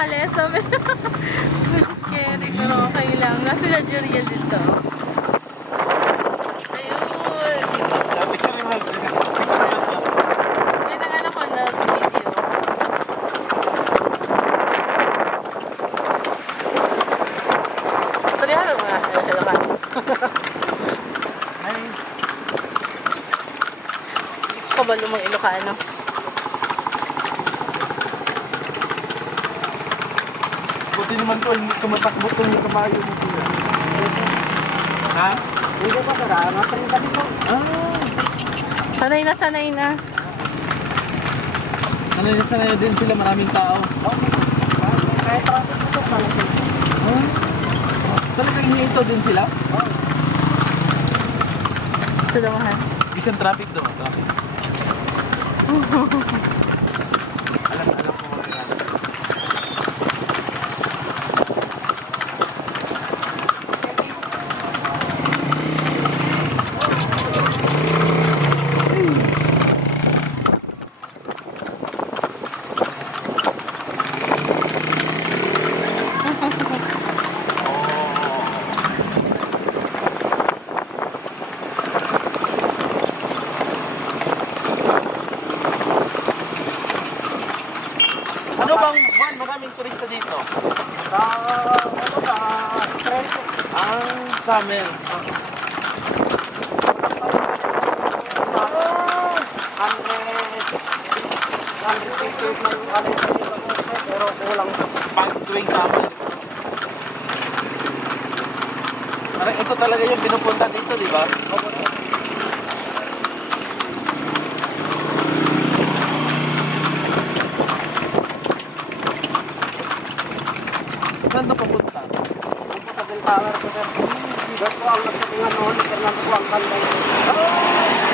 nakales. Sabi na. Scary, pero okay lang. Nasa na Juriel dito. Ayun. Picture yung picture yun. Yan ang anak ko na video. Istoryahan mo nga. Ayun siya naman. Ay, Kabalo mong Ilocano. buti naman to, hindi tumatakbo itong kabayo mo sila. Ha? Hindi pa para, matring ka dito. Ah, Sanay na, sanay na. sanay din sila, maraming tao. Kahit traffic mo ito, malaki. Ah, talagang hinihintay din sila? Ito daw, mahal. Isang traffic doon, traffic. Alam ko mga traffic. Ano bang buwan maraming turista dito? Trento. Summer. Pero kulang. Pag tuwing summer. Parang ito talaga yung pinupunta dito, di ba? Saan na papunta? Pupunta din tower ko sir. Dito ang nagsatingan noon, Fernando ko ang kanday.